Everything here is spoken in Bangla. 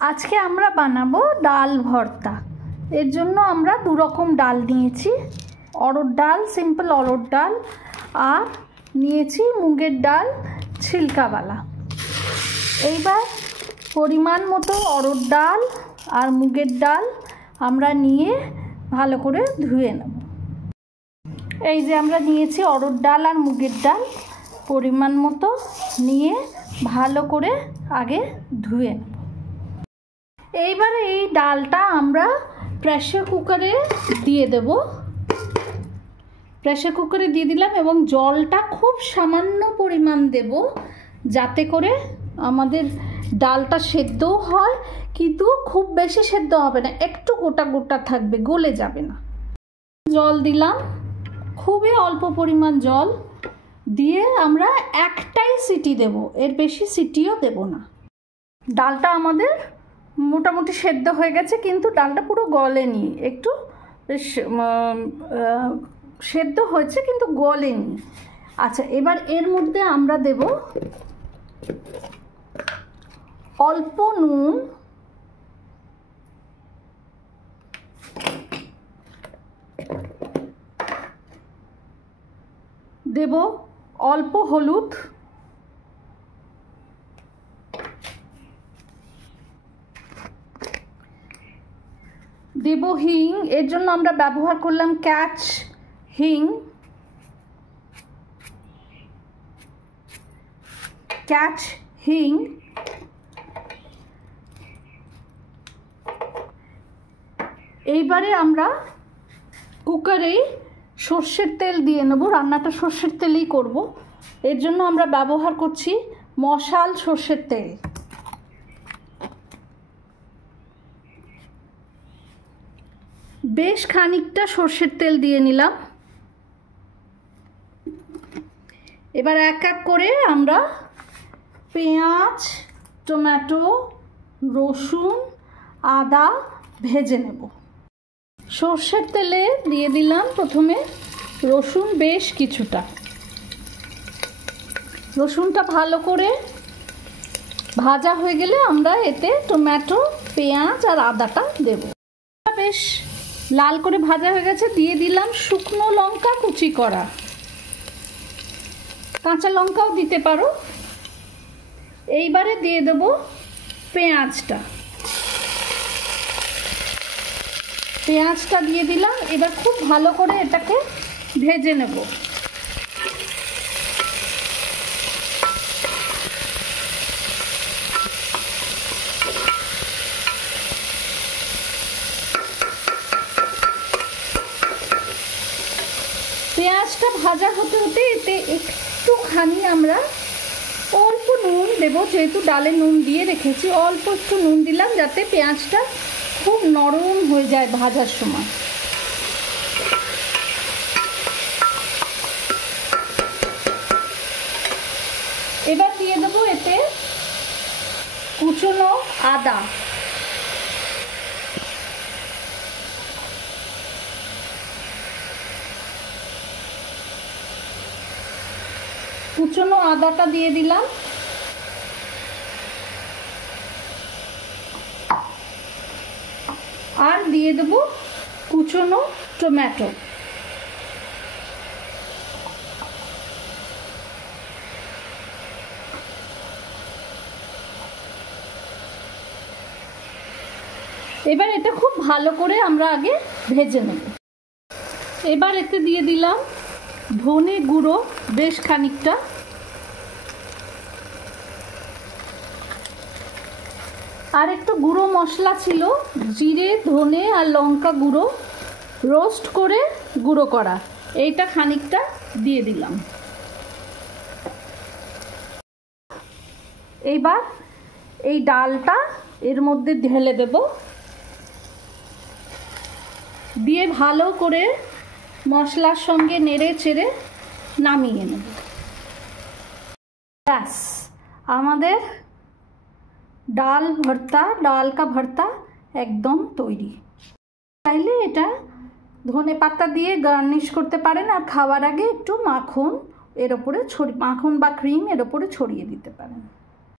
আজকে আমরা বানাবো ডাল ভর্তা। এর জন্য আমরা দু রকম ডাল নিয়েছি, অড়হর ডাল, সিম্পল অড়হর ডাল, আর নিয়েছি মুগের ডাল ছিলকাওয়ালা। এইবার পরিমাণ মতো অড়হর ডাল আর মুগের ডাল আমরা নিয়ে ভালো করে ধুয়ে নেব। এই যে আমরা নিয়েছি অড়হর ডাল আর মুগের ডাল, পরিমাণ মতো নিয়ে ভালো করে আগে ধুয়ে নেব। এইবারে এই ডালটা আমরা প্রেসার কুকারে দিয়ে দেব। প্রেসার কুকারে দিয়ে দিলাম এবং জলটা খুব সামান্য পরিমাণ দেব, যাতে করে আমাদের ডালটা সেদ্ধও হয়, কিন্তু খুব বেশি সেদ্ধ হবে না, একটু গোটা গোটা থাকবে, গলে যাবে না। জল দিলাম, খুবই অল্প পরিমাণ জল দিয়ে আমরা একটাই সিটি দেব, এর বেশি সিটিও দেব না। ডালটা আমাদের মোটামুটি সেদ্ধ হয়ে গেছে, কিন্তু ডালটা পুরো গলেনি, একটু সেদ্ধ হয়েছে কিন্তু গলেনি। আচ্ছা, এবার এর মধ্যে আমরা দেব অল্প নুন, দেব অল্প হলুদ, দেব হিং। এর জন্য আমরা ব্যবহার করলাম ক্যাচ হিং, ক্যাচ হিং। এইবারে আমরা কুকারে সর্ষের তেল দিয়ে নেব, রান্নাটা সর্ষের তেলেই করব। এর জন্য আমরা ব্যবহার করছি মশাল সর্ষের তেল। বেশ খানিকটা সর্ষের তেল দিয়ে নিলাম। এবার এক এক করে আমরা পেঁয়াজ, টমেটো, রসুন, আদা ভেজে নেব। সর্ষের তেলে দিয়ে দিলাম প্রথমে রসুন, বেশ কিছুটা। রসুনটা ভালো করে ভাজা হয়ে গেলে আমরা এতে টমেটো, পেঁয়াজ আর আদাটা দেব। বেশ লাল করে ভাজা হয়ে গেছে, দিয়ে দিলাম শুকনো লঙ্কা কুচি করা, কাঁচা লঙ্কাও দিতে পারো। এইবারে দিয়ে দেব পেঁয়াজটা, পেঁয়াজটা দিয়ে দিলাম। এবার খুব ভালো করে এটাকে ভেজে নেব। পেঁয়াজটা ভাজা হতে হতে এতে একটুখানি আমরা অল্প নুন দেবো, যেহেতু ডালে নুন দিয়ে রেখেছি, অল্প একটু নুন দিলাম যাতে পেঁয়াজটা খুব নরম হয়ে যায় ভাজার সময়। এবার দিয়ে দেবো এতে কুচনো আদা, কুচনো আদাটা দিয়ে দিলাম। আর দিয়ে দেব কুচনো টমেটো। এবার এটা খুব ভালো করে আমরা আগে ভেজে নেব। এবার এতে দিয়ে দিলাম ধনে গুঁড়ো বেশ খানিকটা, আর একটু গুঁড়ো মশলা ছিল, জিরে, ধনে আর লঙ্কা গুঁড়ো রোস্ট করে গুঁড়ো করা, এইটা খানিকটা দিয়ে দিলাম। এইবার এই ডালটা এর মধ্যে ঢেলে দেব, দিয়ে ভালো করে মশলার সঙ্গে নেড়ে চেড়ে নামিয়ে নেব। ব্যাস, আমাদের ডাল ভর্তা, ডাল কা ভর্তা একদম তৈরি। চাইলে এটা ধনে পাতা দিয়ে গার্নিশ করতে পারেন, আর খাওয়ার আগে একটু মাখন এর ওপরে মাখন বা ক্রিম এর ওপরে ছড়িয়ে দিতে পারেন।